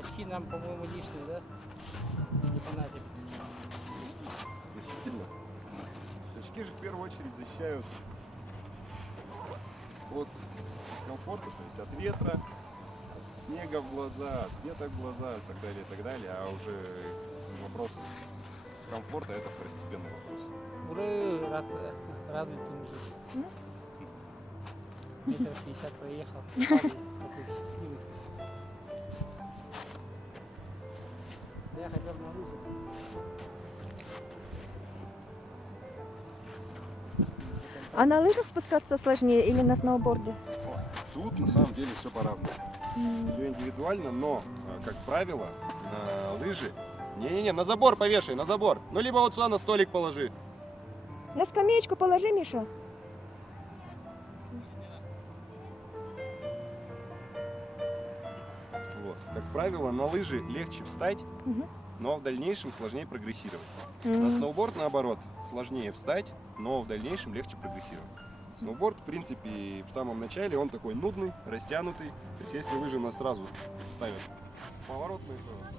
Очки нам, по-моему, лишние, да? Не фанатик. Действительно. Очки же в первую очередь защищают от дискомфорта, то есть от ветра, от снега в глаза, от веток в глаза и так далее, и так далее. А уже вопрос комфорта — это второстепенный вопрос. Ура, радуется мужик. Метров 50 проехал. Такой счастливый. Да, я хотел на лыжах. А на лыжах спускаться сложнее или на сноуборде? Тут на самом деле все по-разному. Все индивидуально, но, как правило, на лыжи... Не-не-не, на забор повешай, на забор. Ну, либо вот сюда на столик положи. На скамеечку положи, Миша. Вот. Как правило, на лыжи легче встать, но в дальнейшем сложнее прогрессировать. На сноуборд, наоборот, сложнее встать, но в дальнейшем легче прогрессировать. Сноуборд, в принципе, в самом начале он такой нудный, растянутый. То есть если лыжи нас сразу ставят поворотные, то...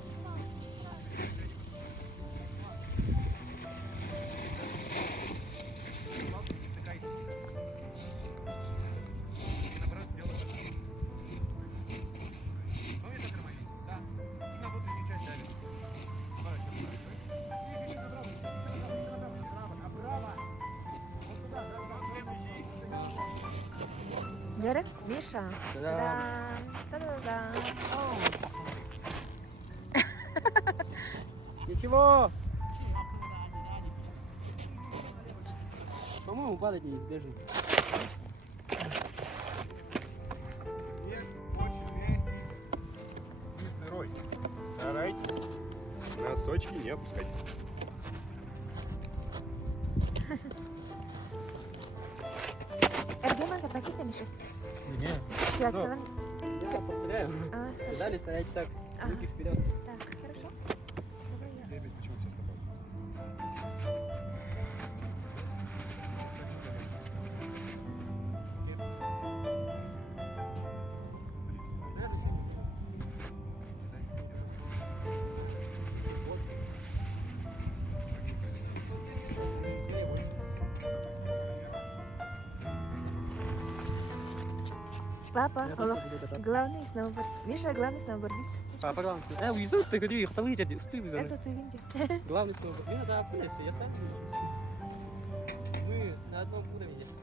Дядя, Миша. Да. Та-да-да. Ничего. По-моему, падать неизбежно. Снег очень мягкий и сырой. Старайтесь носочки не опускать. Эргеман, какие-то, Миша? Нет. Пять, Ну. давай. Я повторяю. Хорошо. Сказали стоять так, Ага. руки вперед. Так, хорошо. Давай я. Ты опять почему сейчас напал? Папа, Я тоже буду кататься. главный сноубордист. Миша, главный сноубордист. Папа, главное. Везут, ты ходи, кто выйдет, стой, везут. Это ты видел. Главный сноуборд. Мне надо опуститься, я с вами вижусь. Мы на одном уровне здесь.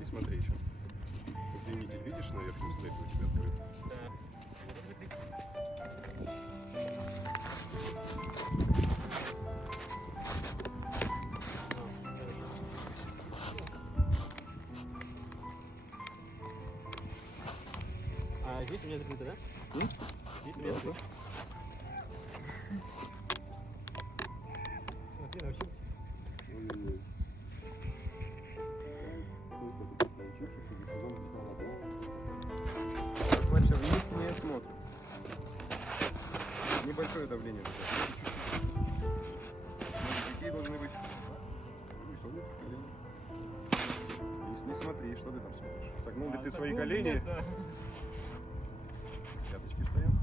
И смотри еще. Удлинитель видишь на верхнем стеке у тебя открыт? А здесь у меня закрыто, да? Здесь у меня закрыто. Смотри, научился. Ой-ой-ой. Слабше вниз не смотрим. Небольшое давление. Какие должны быть? Ну, и солнышко, колени. Не смотри, что ты там смотришь. Согнул ли ты свои колени? Пяточки встаем.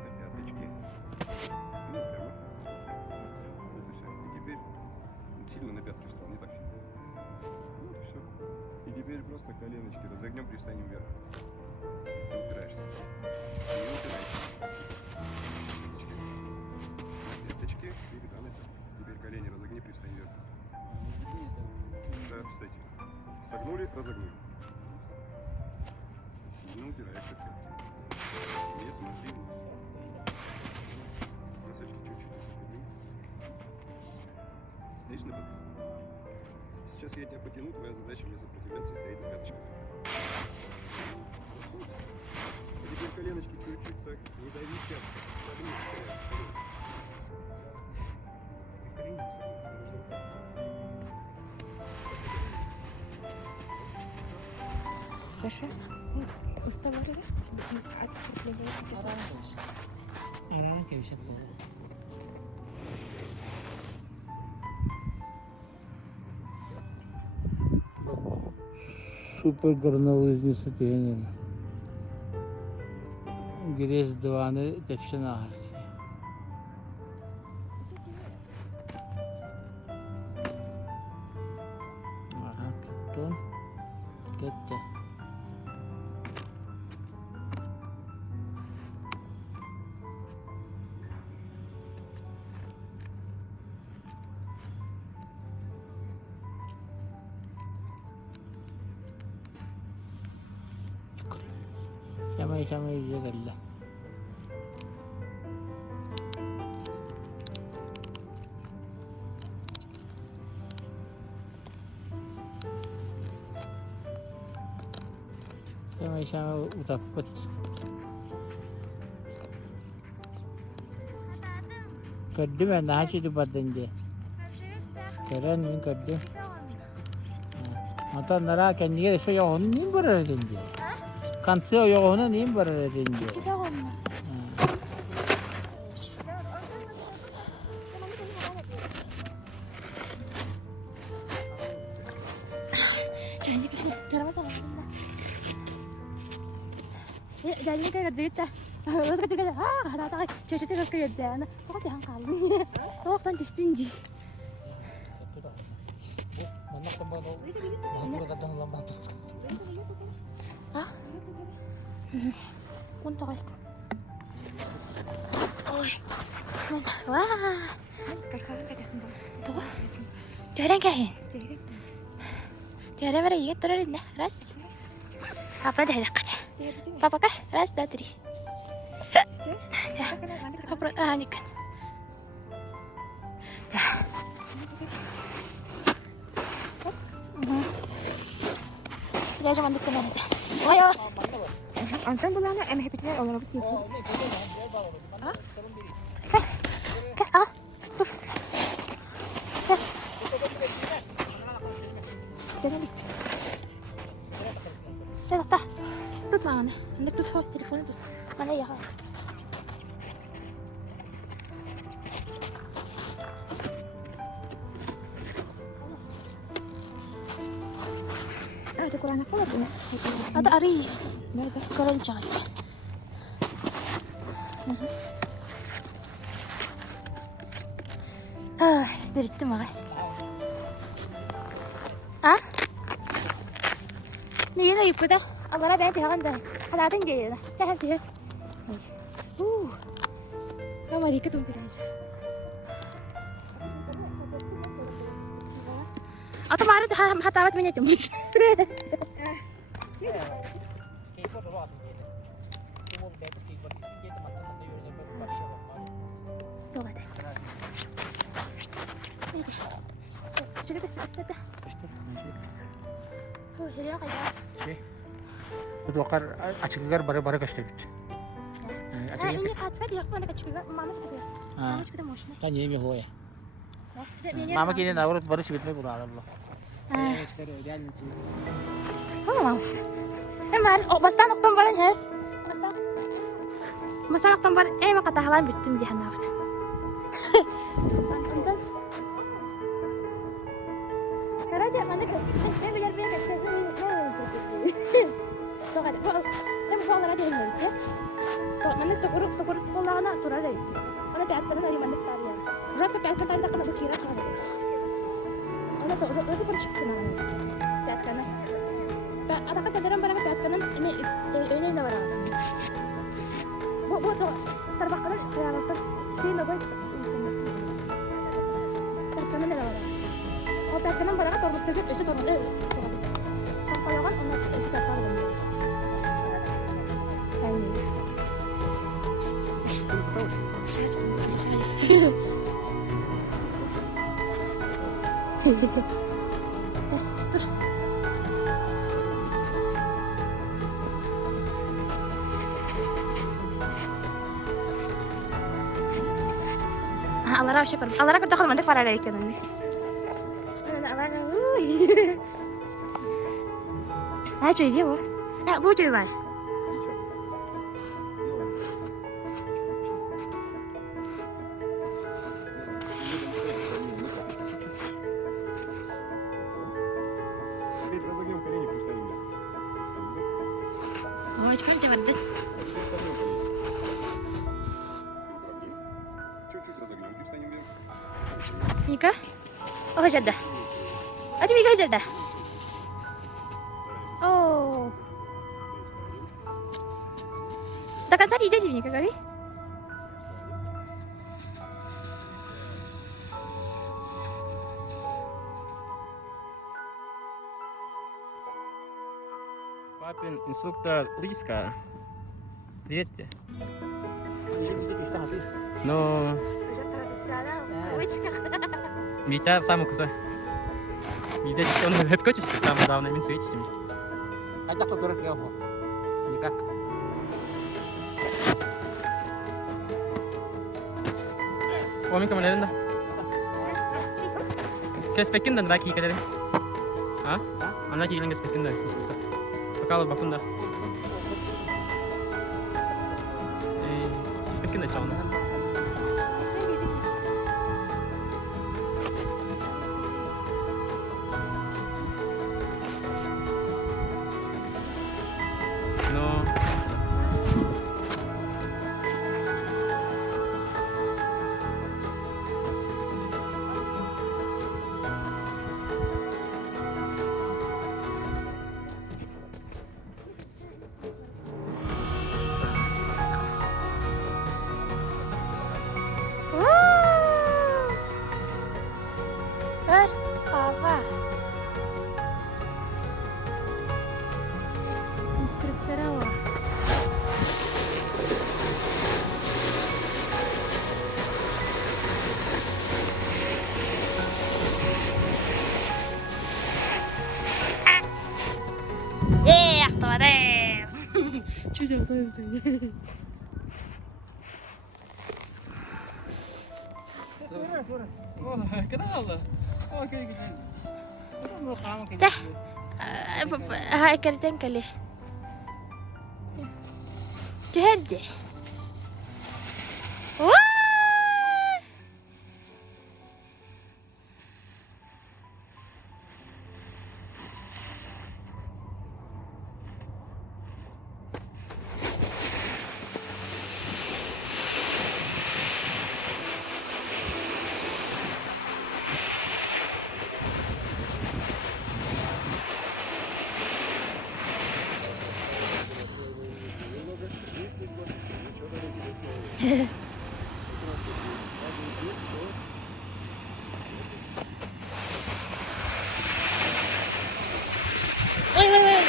На пяточки. Ну, прямо. Это все. И теперь сильно на пятки встал, не так сильно. Вот и все. И теперь просто коленочки разогнем, пристанем вверх. Не упираешься. Не упираешься. Пяточки. Пяточки. Всегда на пятки. Теперь колени разогни, пристань вверх. Да, встать. Согнули, разогнули. Не упираешься в пятки. Не смотри вниз. Носочки чуть-чуть подними. Здесь на подъем. Сейчас я тебя потяну, твоя задача мне сопротивляться и стоять на пяточках. А теперь коленочки чуть-чуть не дави пятки. Согни, согни. Ты колени не согни, нужно упасть. Саша, ustaları Kevşek bu. Супер горнолыжница Тюнин. Грез диваны тепшин ахыр. Ага, кеттон. Кетті. Şamay izle. Şamay utapıt. Kaddi ben daha şimdi badınca. Keren min kaddi. Mata nara kendiye şey yok onu niye böyle edince? Kansı yok onu niye böyle edince? jadi kayak cerita lalu ketika kata cucu terus kerja anak kok jangan kali waktu kan just tinggi Manok tembak no. Manok kadang lambat. ah untuk kasih wah tuh jarang kayak jarang mereka itu turun dah ras apa dah dekat Papa kah? Ras dah tadi. Papa ni kan. Dia cuma dikena aja. Ayo. Antan bulan em happy orang begitu. Ah? Ah. Jadi. Sudah. Tut mana? Hendak tut hot telefonnya tut. Mana ya? Ada kurang apa lagi? Ada ari. Keren cahaya. Dari itu mah. Ah? Ni lagi pada. Agora bem pegar anda. Ada tinggi dah. Dah tinggi. Kamu di ketemu kita. Atau mari tu hatabat punya jemput. Sudah sudah. Oh, ini apa ya? Dokar açıklar bare kaçtı. Ini kaçta dia mana kecil mama seperti ya. Mama seperti moshna. Kan yemi hoya. Mama kini nawar barış bitme bu Allah. Oh, mama. Hemen o bastan oktobaran he. Bastan oktobar makatahalan bittim di hanaft. Antan. Karaja mana ke? Ben bilir ben Tuh ada, kan kalau ada yang itu, tuh mana tukur polana tuh ada itu. Mana piat kan dari mana tarian. Terus ke piat kan tadi tak kena berkira sama. Mana tuh itu percik kena. Piat kan. Ada kan jaran barang piat kan ini nama. Bu tuh terbak kan kayak apa? Si nabai. Piat kan nama. Oh piat kan barang tuh mesti itu tuh ada. Kalau kan orang itu piat kan. Allah syukur. Allah kerja kalau mandek para dari kan ini. Allah. Ayo cuy bu. Будет var. Сейчас. Сделаем. Теперь разогнем колени, пусть они вверх. Ой, теперь ты вардет. Чуть-чуть разогнем и встанем вверх. Мика? Oh, jada. Ati Mika jada. Oh. Tekan tadi jadi Mika kali. Папин инструктор Лиска. Приветьте. Ну, Митя самый крутой. Митя, он хэдкотчится, самый главный, мин свечите мне. Ajak tuh turun ke apa? Nikah. О, Мика, mana dah? Kayak spekin dan lagi kadang. Hah? Anak lagi yang spekin dah. Kalau bakun dah. Spekin dah soalnya. No. Apa? Instruktur apa? Aktorem. Çocuk da izledi. Kenal. Oh, kayak gitu. Teh, hai kereten kali. Tuherde. Wah! Oi, oi, oi.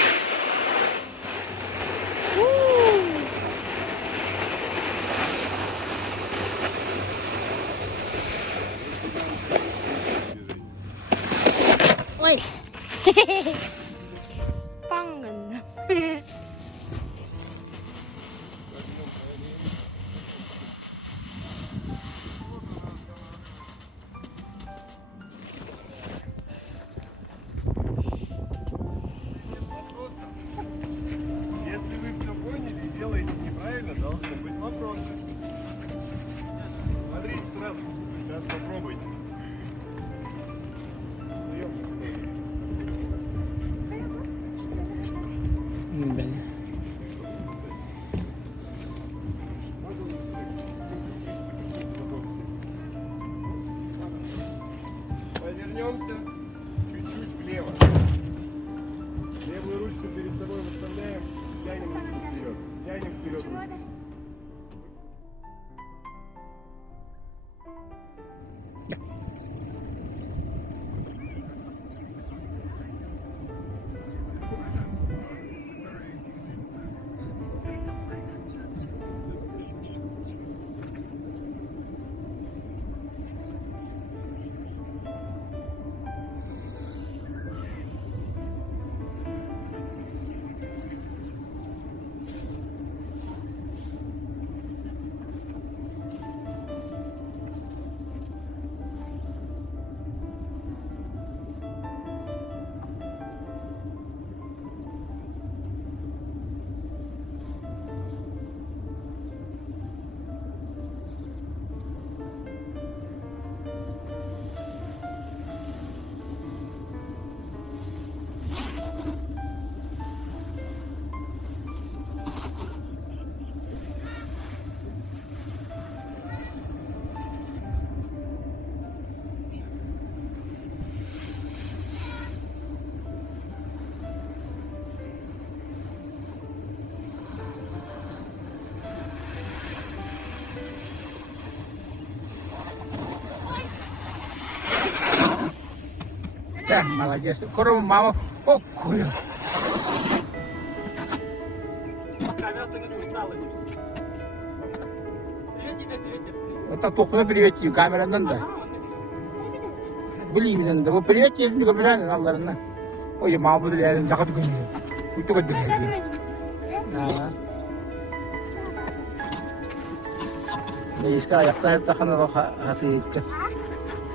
Oi. Pangan. Если вы все поняли и делаете неправильно, должны быть вопросы. Смотрите сразу. Сейчас попробуйте. Ben. Повернемся чуть-чуть влево. Левую ручку перед собой выставляем, тянем ручку вперед. Тянем вперед ручку. Умничка, молодец. Скоро мама покую. Колеса не устала. Привет тебе, привет тебе. Это тухну привет дiyeyim kameradan da. Bileyim dedim de bu привет diyeyim mi gömülen Allah'ına. O ya Mahmut'u yerim jakatı gömüyor. Kuytu gömüyor. Ne işte ayakta hep takınır o hatı gitti.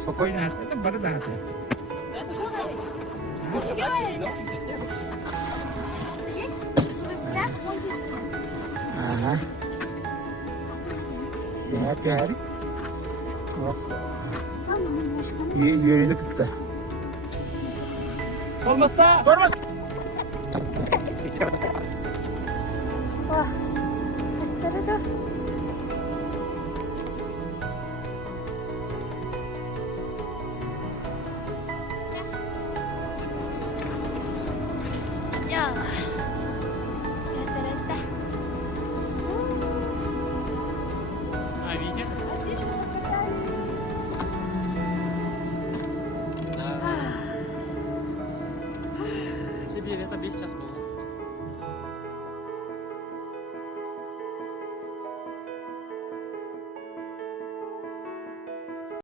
Spokojno, это бородатый. Легкий совсем. Ага. Опять. Вот. Yönünü tuttu. Olmazsa. Durmaz. Wah, saçları da. Ya. Rata-rata. А, видите? Отлично катались. Да. Тебе это 10 час было.